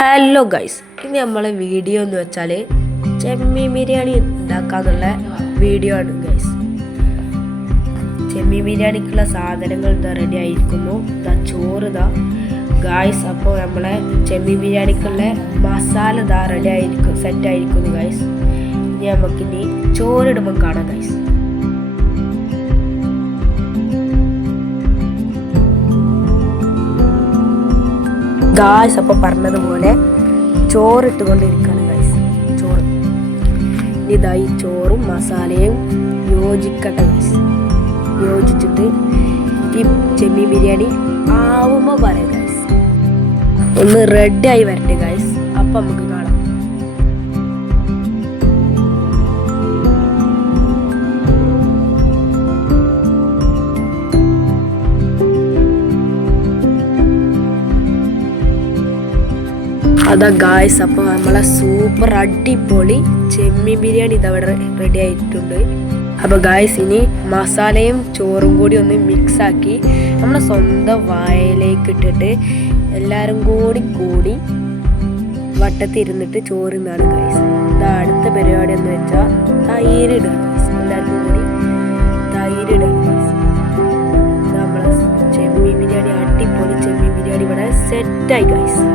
Hello guys, ഇനി നമ്മളെ video എന്ന് വെച്ചാൽ ചെമ്മീൻ ബിരിയാണി ഉണ്ടാക്കാന്നുള്ള വീഡിയോ ആണ് ഗൈസ്. ചെമ്മീൻ ബിരിയാണിക്കുള്ള സാധനങ്ങൾ ഇതാ റെഡി ആയിരിക്കുന്നു. ഇതാ ചോറ് ഇതാ ഗൈസ്. അപ്പോൾ നമ്മളെ ചെമ്മീൻ ബിരിയാണിക്കുള്ള മസാല ഇതാ റെഡി ആയിരിക്കും, സെറ്റ് ആയിരിക്കുന്നു ഗൈസ്. ഇനി നമുക്കിനി ചോറിടുമ്പോൾ കാണാം ഗൈസ്. ഗായ്സ് അപ്പോൾ പറഞ്ഞതുപോലെ ചോറിട്ടുകൊണ്ടിരിക്കുകയാണ് ഗായ്സ്. ചോറ് ഇതായി ചോറും മസാലയും യോജിക്കട്ടെ ഗായ്സ്. യോജിച്ചിട്ട് ഈ ചെമ്മീൻ ബിരിയാണി ആവുമ്പോൾ പറയാം ഗായ്സ്. ഒന്ന് റെഡി ആയി വരട്ടെ ഗായ്സ്. അപ്പം നമുക്ക് കാണാം. അതാ ഗായ്സ്, അപ്പോൾ നമ്മളെ സൂപ്പർ അടിപൊളി ചെമ്മീൻ ബിരിയാണി ഇതവിടെ റെഡി ആയിട്ടുണ്ട്. അപ്പോൾ ഗായ്സ്, ഇനി മസാലയും ചോറും കൂടി ഒന്ന് മിക്സാക്കി നമ്മളെ സ്വന്തം വായയിലേക്ക് ഇട്ടിട്ട് എല്ലാവരും കൂടി വട്ടത്തിരുന്നിട്ട് ചോറുന്നാണ് ഗായ്സ്. ഇതാ അടുത്ത പരിപാടി എന്ന് വെച്ചാൽ തൈരിടുക ഗായ്സ്. എല്ലാവർക്കും കൂടി തൈരിടുക ഗായ്സ്. നമ്മളെ ചെമ്മീൻ ബിരിയാണി, അടിപൊളി ചെമ്മീൻ ബിരിയാണി ഇവിടെ സെറ്റായി ഗായ്സ്.